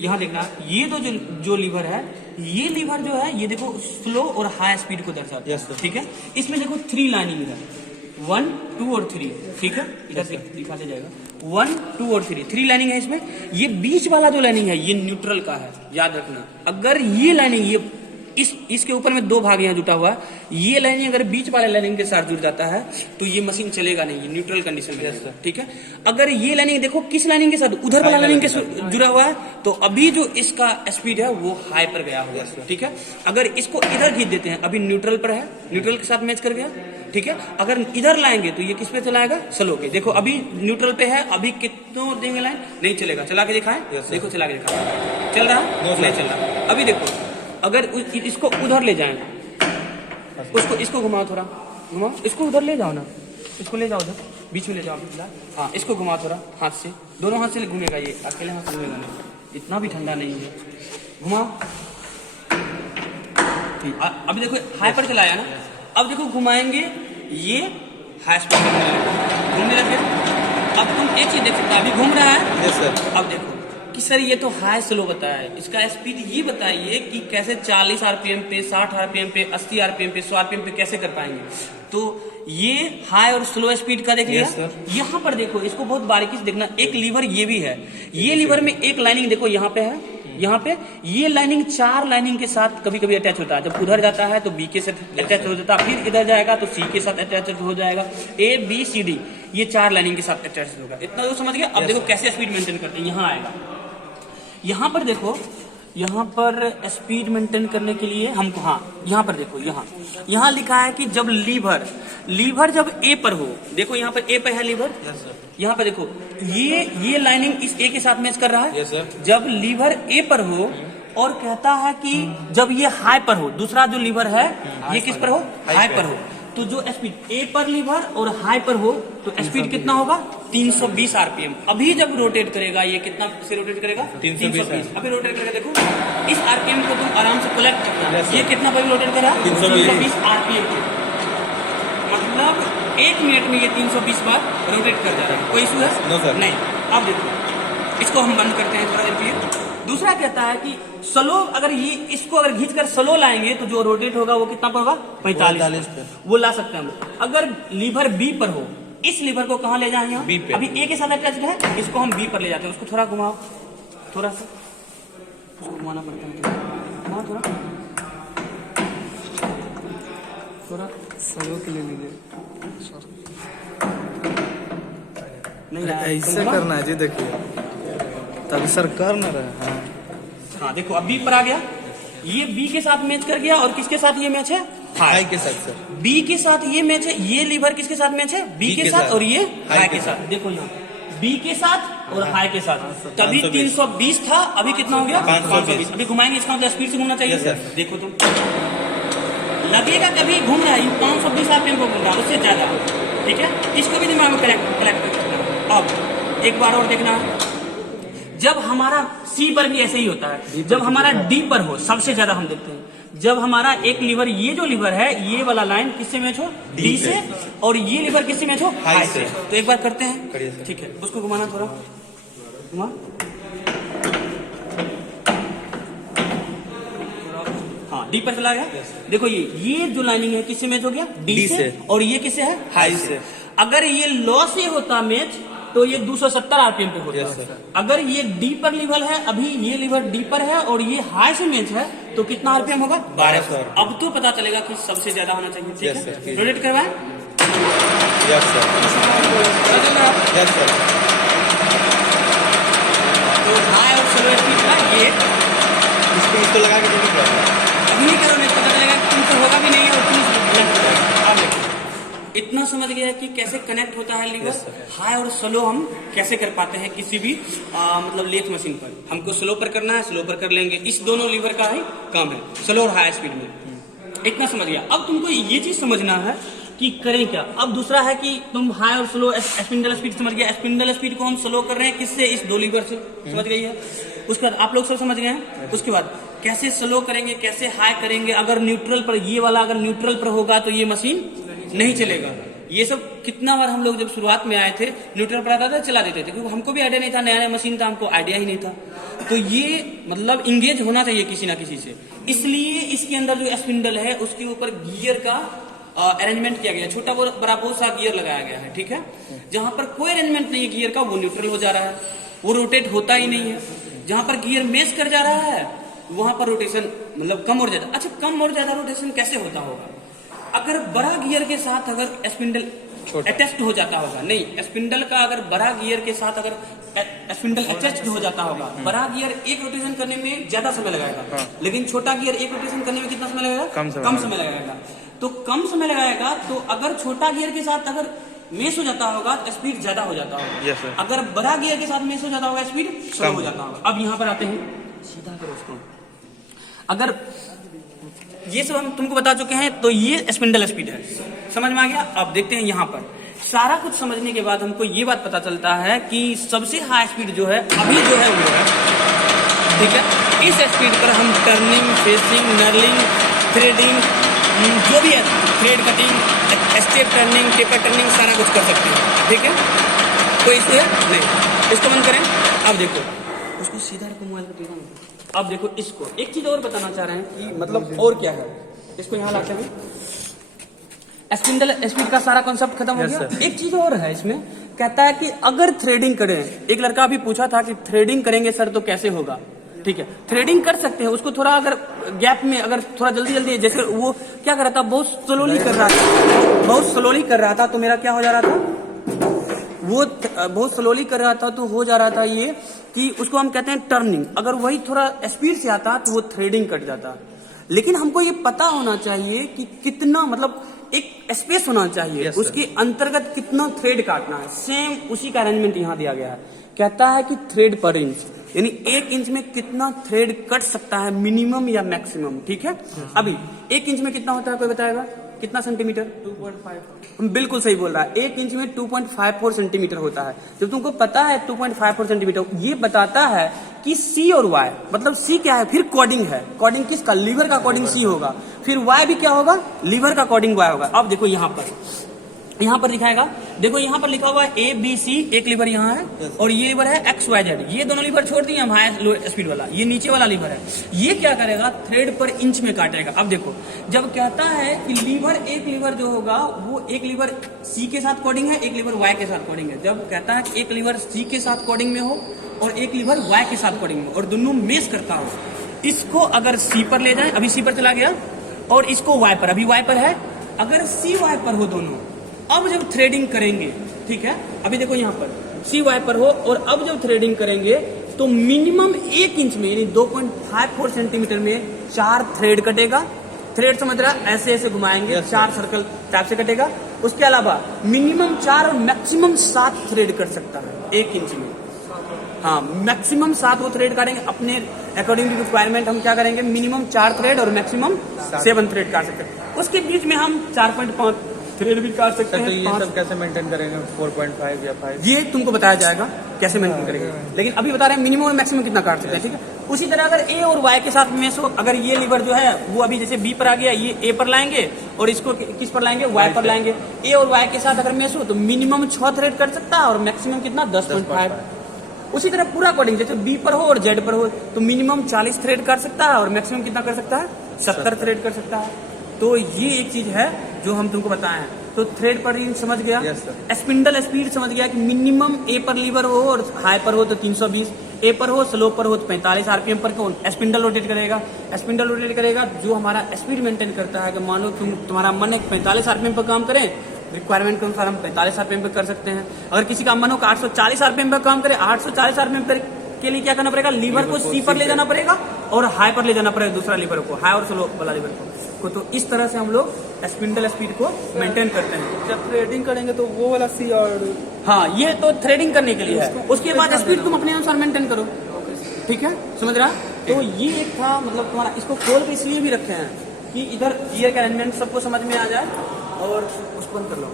यहाँ देखना, ये तो जो लीवर है, ये लीवर जो है ये देखो स्लो और हाई स्पीड को दर्शाता है। ठीक है, इसमें देखो 3 लाइनिंग है, 1, 2 और 3। ठीक है, इधर से दिखाते जाएगा, 1, 2 और 3 लाइनिंग है इसमें। ये बीच वाला जो लाइनिंग है ये न्यूट्रल का है, याद रखना। अगर ये लाइनिंग ये इसके ऊपर में 2 भाग यहाँ जुटा हुआ है, ये लाइनिंग अगर बीच वाले लाइनिंग के साथ जुड़ जाता है तो ये मशीन चलेगा नहीं, ये न्यूट्रल कंडीशन में। ठीक है, अगर ये लाइनिंग देखो किस लाइनिंग के साथ, उधर वाला लाइनिंग के साथ जुड़ा हुआ है, तो अभी जो इसका स्पीड है वो हाई पर गया हुआ है। ठीक है, अगर इसको इधर खींच देते हैं, अभी न्यूट्रल पर है, न्यूट्रल के साथ मैच कर गया। ठीक है, अगर इधर लाएंगे तो ये किस पे चलाएगा, स्लो के। देखो अभी न्यूट्रल पे है, अभी कितनों देंगे लाइन, नहीं चलेगा। चला के दिखाएं, देखो चला के दिखाएं, चल रहा है, नहीं चल रहा। अभी देखो अगर इसको उधर ले जाएं, इसको घुमाओ, थोड़ा घुमाओ, इसको उधर ले जाओ ना, इसको ले जाओ उधर, बीच में ले जाओ फिलहाल। हाँ, इसको घुमाओ थोड़ा हाथ से, दोनों हाथ से घूमेगा, ये अकेले हाथ से घूमेगा नहीं, इतना भी ठंडा नहीं है। घुमाओ, अभी देखो हाई पर चलाया ना, अब देखो घुमाएंगे, ये हाई स्पीड घूमने लगे। अब तुम एक चीज देख सकते हो, अभी घूम रहा है। अब देखो कि सर ये तो हाई स्लो बताया है, इसका स्पीड ये बताइए कि कैसे 40 आरपीएम पे, 60 आरपीएम पे, 80 आरपीएम पे, 100 आरपीएम पे कैसे कर पाएंगे। तो ये हाई और स्लो स्पीड का देख लिया। यहाँ पर देखो, इसको बहुत बारीकी से देखना, एक लीवर ये भी है, ये लीवर में एक लाइनिंग देखो यहाँ पे है, यहाँ पे ये लाइनिंग 4 लाइनिंग के साथ कभी कभी अटैच होता है। जब उधर जाता है तो बी के साथ अटैच हो जाता है, फिर इधर जाएगा तो सी के साथ अटैच हो जाएगा, ए बी सी डी, ये 4 लाइनिंग के साथ अटैच होगा। इतना तो समझ गया। अब देखो कैसे स्पीड मेंटेन करते हैं, यहाँ आएगा, यहाँ पर देखो, यहाँ पर स्पीड मेंटेन करने के लिए हमको, हाँ यहाँ पर देखो, यहाँ लिखा है कि जब लीवर जब ए पर हो, देखो यहाँ पर ए पर है लीवर, यहाँ पर देखो ये लाइनिंग इस ए के साथ मैच कर रहा है। जब लीवर ए पर हो और कहता है कि जब ये हाई पर हो, दूसरा जो लीवर है ये किस पर हो, हाई पर हो, तो जो स्पीड ए पर लीवर और हाई पर हो तो स्पीड कितना होगा, 320 आरपीएम। अभी जब रोटेट करेगा, ये कितना से रोटेट करेगा, 320। अभी रोटेट करेगा, देखो इस आरपीएम को तुम आराम से कलेक्ट करना, ये कितना पर रोटेट कर रहा है, 320 आरपीएम। मतलब 1 मिनट में ये 320 बार रोटेट कर जा रहा है। कोई इशू है? नहीं। अब देखो इसको हम बंद करते हैं थोड़ा देर के लिए। दूसरा कहता है कि स्लो, अगर ये इसको अगर खींचकर स्लो लाएंगे तो जो रोटेट होगा वो कितना पर होगा, 45 पे वो ला सकते हैं हम। अगर लीवर बी पर हो, इस लीवर को कहाँ ले जाएंगे हम, अभी ए के साथ अटैच है, इसको हम बी पर ले जाते हैं। उसको थोड़ा घुमाओ, थोड़ा सा उसको घुमाना पड़ता है, घुमाओ थोड़ा स्लो के लिए लीजिए, नहीं ऐसे करना है जी, देखिए तभी सर कर ना रहे। हाँ देखो अब बी पर आ गया, ये बी के साथ मैच कर गया, और किसके साथ ये मैच है, हाई के साथ सर, बी के साथ ये मैच है। ये लीवर किसके साथ मैच है, बी के साथ, और ये हाई के साथ। देखो यहाँ बी के साथ और हाई के साथ, तभी 320 था, अभी कितना हो गया, 520। अभी घुमाएंगे, इसका मतलब स्पीड से घूमना चाहिए। देखो तुम लगेगा कभी घूम रहा है 520 आरपीएम को घूम रहा है, उससे ज्यादा। ठीक है, इसको भी दिमाग में कलेक्ट करना। अब एक बार और देखना, जब हमारा सी पर भी ऐसे ही होता है, जब हमारा डी पर हो, सबसे ज्यादा हम देखते हैं, जब हमारा एक लीवर, ये जो लीवर है, ये वाला लाइन किससे मैच हो, डी से, और ये लीवर किससे मैच हो, हाई से। तो एक बार करते हैं, ठीक है, उसको घुमाना थोड़ा, घुमा, हाँ डी पर चला गया। देखो ये जो लाइनिंग है किससे मैच हो गया, डी से, और ये किससे है, हाई से। अगर ये लो से होता मैच तो ये 270 आरपीएम पे होता है। अगर ये डी पर लीवर है, अभी ये लीवर डी पर है और ये हाई से मैच है, तो कितना आरपीएम होगा, 1200। अब तो पता चलेगा कि सबसे ज्यादा होना चाहिए। ठीक है, रोटेट करवाएं। तो हाई और स्लो स्पीड का ये इसको लगा के अभी करो, नहीं पता चलेगा कि तुमसे होगा भी नहीं, और तुम इतना समझ गया है कि कैसे कनेक्ट होता है लीवर। हाई और स्लो हम कैसे कर पाते हैं किसी भी मतलब लेथ मशीन पर। हमको स्लो पर करना है, स्लो पर कर लेंगे, इस दोनों लीवर का ही काम है, स्लो और हाई स्पीड में। इतना समझ गया। अब तुमको ये चीज समझना है कि करें क्या। अब दूसरा है कि तुम हाई और स्लो स्पिंडल स्पीड समझ गया, स्पिंडल स्पीड को हम स्लो कर रहे हैं किससे, इस 2 लीवर से, समझ गई है। उसके बाद आप लोग सब समझ गए हैं। उसके बाद कैसे स्लो करेंगे, कैसे हाई करेंगे। अगर न्यूट्रल पर, ये वाला अगर न्यूट्रल पर होगा तो ये मशीन नहीं चलेगा। ये सब कितना बार हम लोग जब शुरुआत में आए थे, न्यूट्रल पर आता था, चला देते थे, क्योंकि हमको भी आइडिया नहीं था, नया नया मशीन था, हमको आइडिया ही नहीं था। तो ये मतलब इंगेज होना चाहिए किसी ना किसी से, इसलिए इसके अंदर जो स्पिंडल है उसके ऊपर गियर का अरेंजमेंट किया गया है। छोटा बड़ा बहुत सा गियर लगाया गया है, ठीक है। जहां पर कोई अरेंजमेंट नहीं है गियर का, वो न्यूट्रल हो जा रहा है, वो रोटेट होता ही नहीं है। जहां पर गियर मेस कर जा रहा है वहां पर रोटेशन मतलब कम और ज्यादा। अच्छा, कम और ज्यादा रोटेशन कैसे होता होगा? अगर बड़ा गियर के साथ अगर स्पिंडल अटैच्ड हो जाता होगा, नहीं, स्पिंडल का अगर बड़ा गियर के साथ अगर स्पिंडल अटैच्ड हो जाता होगा, बड़ा गियर एक रोटेशन करने में ज्यादा समय लगाएगा, लेकिन छोटा गियर एक रोटेशन करने में कितना समय लगेगा? कम समय लगाएगा। तो कम समय लगाएगा, तो अगर छोटा गियर के साथ अगर मेस हो जाता होगा तो स्पीड ज्यादा हो जाता होगा। अगर बड़ा गियर के साथ मेस हो जाता होगा स्पीड स्लो हो जाता होगा। अब यहाँ पर आते हैं, सीधा करो उसको। अगर ये सब हम तुमको बता चुके हैं, तो ये स्पिंडल स्पीड है, समझ में आ गया। अब देखते हैं यहाँ पर सारा कुछ समझने के बाद हमको ये बात पता चलता है कि सबसे हाई स्पीड जो है अभी जो है वो है, ठीक है। इस स्पीड पर हम टर्निंग, फेसिंग, नर्लिंग, थ्रेडिंग, जो भी है, thread cutting, step turning, taper turning, सारा कुछ कर सकते हैं, ठीक है। कोई इशू है नहीं। इसको बंद करें। अब देखो, उसको सीधा रखो, मोबाइल को देखा ना। अब देखो, इसको एक चीज और बताना चाह रहे हैं कि मतलब और क्या है। इसको यहाँ लाते हैं, स्पिंडल स्पीड का सारा कॉन्सेप्ट खत्म हो गया। एक चीज और है इसमें, कहता है कि अगर थ्रेडिंग करें, एक लड़का अभी पूछा था कि थ्रेडिंग करेंगे सर तो कैसे होगा, ठीक है। थ्रेडिंग कर सकते हैं, उसको थोड़ा अगर गैप में अगर थोड़ा जल्दी जैसे वो क्या कर रहा था, बहुत स्लोली कर रहा था, तो मेरा क्या हो जा रहा था, वो बहुत स्लोली कर रहा था, तो हो जा रहा था ये कि उसको हम कहते हैं टर्निंग। अगर वही थोड़ा स्पीड से आता तो वो थ्रेडिंग कट जाता। लेकिन हमको ये पता होना चाहिए कि कितना मतलब एक स्पेस होना चाहिए, उसके अंतर्गत कितना थ्रेड काटना है। सेम उसी का अरेंजमेंट यहाँ दिया गया है। कहता है कि थ्रेड पर इंच, यानी 1 इंच में कितना थ्रेड कट सकता है, मिनिमम या मैक्सिमम, ठीक है। अभी 1 इंच में कितना होता है, कोई बताएगा? कितना सेंटीमीटर? 2.5। बिल्कुल सही बोल रहा है, 1 इंच में 2.54 सेंटीमीटर होता है। जब तुमको पता है 2.54 सेंटीमीटर, ये बताता है कि सी और वाई, मतलब सी क्या है, फिर कोडिंग है। कोडिंग किसका? लीवर का कोडिंग सी होगा, फिर वाई भी क्या होगा? लीवर का कोडिंग वाई होगा। अब देखो यहाँ पर दिखाएगा, देखो यहाँ पर लिखा हुआ है ABC, एक लीवर यहाँ है और ये लीवर है XYZ। ये दोनों लीवर छोड़ दिए हम, हाई लो स्पीड वाला, ये नीचे वाला लीवर है। ये क्या करेगा? थ्रेड पर इंच में काटेगा। अब देखो, जब कहता है कि एक लीवर जो होगा वो एक लीवर C के साथ कोडिंग है, एक लीवर Y के साथ कोडिंग है। जब कहता है कि एक लीवर C के साथ कोडिंग में हो और एक लीवर Y के साथ कोडिंग में और दोनों मेस करता हो, इसको अगर C पर ले जाए, अभी C पर चला गया, और इसको Y पर, अभी Y पर है, अगर C Y पर हो दोनों, अब जब थ्रेडिंग करेंगे, ठीक है, अभी देखो यहाँ पर CY पर हो और अब जब थ्रेडिंग करेंगे तो मिनिमम 1 इंच में यानी 2.54 सेंटीमीटर में 4 थ्रेड कटेगा। थ्रेड समझ रहा, ऐसे ऐसे घुमाएंगे, 4 सर्कल टाइप से कटेगा। उसके अलावा मिनिमम 4 और मैक्सिमम 7 थ्रेड कर सकता है 1 इंच में। हाँ, मैक्सिमम 7 वो थ्रेड काटेंगे। अपने अकॉर्डिंग टू रिक्वायरमेंट हम क्या करेंगे, मिनिमम 4 थ्रेड और मैक्सिमम 7 थ्रेड काट सकते हैं। उसके बीच में हम 4.5 थ्रेड भी काट सकते हैं। तो ये सब कैसे मेंटेन करेंगे, 4.5 या 5? ये तुमको बताया जाएगा कैसे मेंटेन करेंगे, लेकिन अभी बता रहे हैं मिनिमम और मैक्सिमम कितना काट सकते हैं, ठीक है। उसी तरह अगर A और Y के साथ मेस हो, अगर ये लीवर जो है वो अभी जैसे B पर आ गया, ये A पर लाएंगे और इसको किस पर लाएंगे, Y पर लाएंगे। A और Y के साथ अगर मेस हो तो मिनिमम 6 थ्रेड कर सकता है और मैक्सिमम कितना, 10.5। उसी तरह पूरा कोडिंग जैसे B पर हो और Z पर हो तो मिनिमम 40 थ्रेड कर सकता है और मैक्सिमम कितना कर सकता है, 70 थ्रेड कर सकता है। तो ये एक चीज है जो हम तुमको बताए हैं। तो थ्रेड पर रेंज समझ गया, स्पिंडल स्पीड समझ गया कि मिनिमम A पर लीवर हो और हाई पर हो तो 320, A पर हो स्लो पर हो तो 45 RPM पर कौन स्पिंडल रोटेट करेगा। स्पिंडल रोटेट करेगा जो हमारा स्पीड मेंटेन करता है। कि मान लो तुम्हारा मन है 45 RPM पर काम करें, रिक्वायरमेंट के अनुसार हम 45 RPM पर कर सकते हैं। अगर किसी का मन हो 840 RPM पर काम करे, 840 RPM पर के लिए क्या करना पड़ेगा, लीवर को C पर ले जाना पड़ेगा और हाई पर ले जाना पड़ेगा दूसरा लीवर को, हाई और स्लो वाला लीवर को। तो इस तरह से हम लोग स्पिंडल स्पीड को मेंटेन करते हैं। जब थ्रेडिंग करेंगे तो वो वाला C और हाँ, ये तो थ्रेडिंग करने के लिए है। उसके बाद स्पीड तुम अपने अनुसार मेंटेन करो, ठीक है, समझ रहा। तो ये एक था, मतलब तुम्हारा इसको खोल के इसलिए भी रखे हैं कि इधर गियर का अरेंजमेंट सबको समझ में आ जाए। और उसको बंद कर लो।